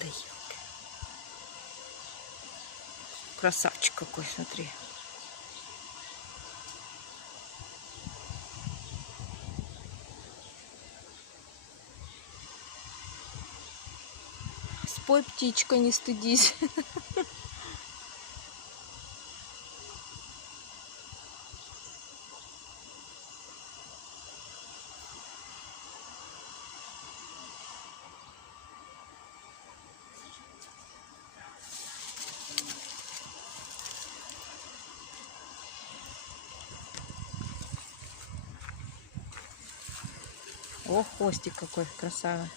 Да ёлки. Красавчик какой, смотри. Спой, птичка, не стыдись. О, хвостик какой красавый.